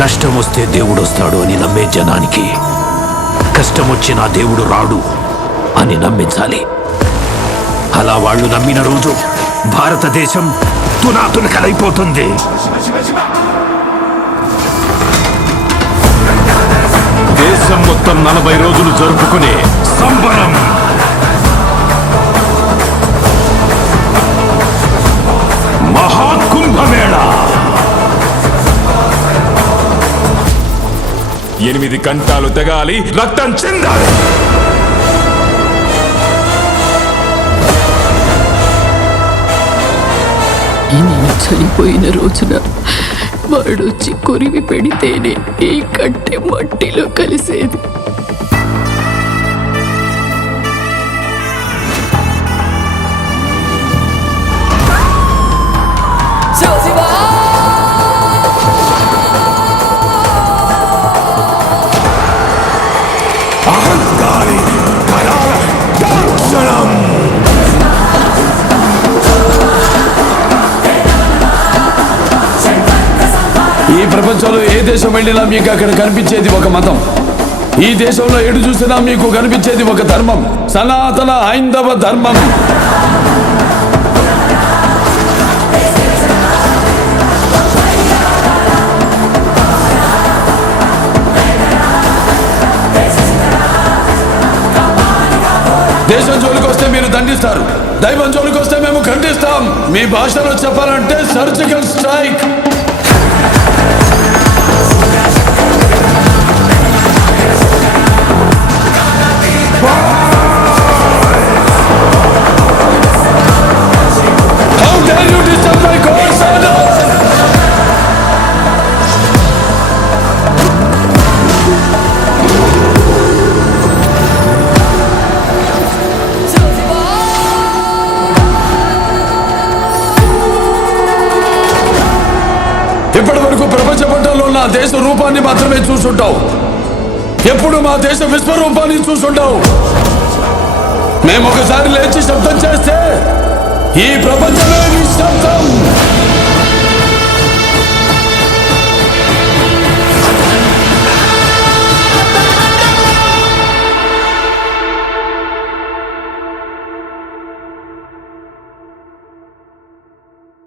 కష్టం వస్తే దేవుడు వస్తాడు అని నమ్మే జనానికి కష్టం వచ్చినా దేవుడు రాడు అని నమ్మించాలి. అలా వాళ్ళు నమ్మిన రోజు భారతదేశం తునాతునకలైపోతుంది. దేశం మొత్తం 40 రోజులు జరుపుకునే సంబరం, మహాకుంభమేళ. 8 గంటలు తెగాలి, రక్తం చెందాలి. నేను చనిపోయిన రోజున వాడొచ్చి కొరివి పెడితేనే ఈ కట్టె మట్టిలో కలిసేది. అహంకారి కరాల దర్శనం. ఈ ప్రపంచంలో ఏ దేశం వెళ్ళినా మీకు అక్కడ కనిపించేది ఒక మతం. ఈ దేశంలో ఎటు చూసినా మీకు కనిపించేది ఒక ధర్మం, సనాతన హైందవ ధర్మం. దేశం జోలికి వస్తే మీరు దండిస్తారు, దైవం జోలికి వస్తే మేము ఖండిస్తాం. మీ భాషలో చెప్పాలంటే surgical strike. How dare you disturb my God's order? ఇప్పటి వరకు ప్రపంచ పటంలో ఉన్న దేశ రూపాన్ని మాత్రమే చూసుంటావు, ఎప్పుడు మా దేశ విశ్వరూపాన్ని చూసుంటావు. మేము ఒకసారి లేచి శబ్దం చేస్తే ఈ ప్రపంచమే నిశ్శబ్దం.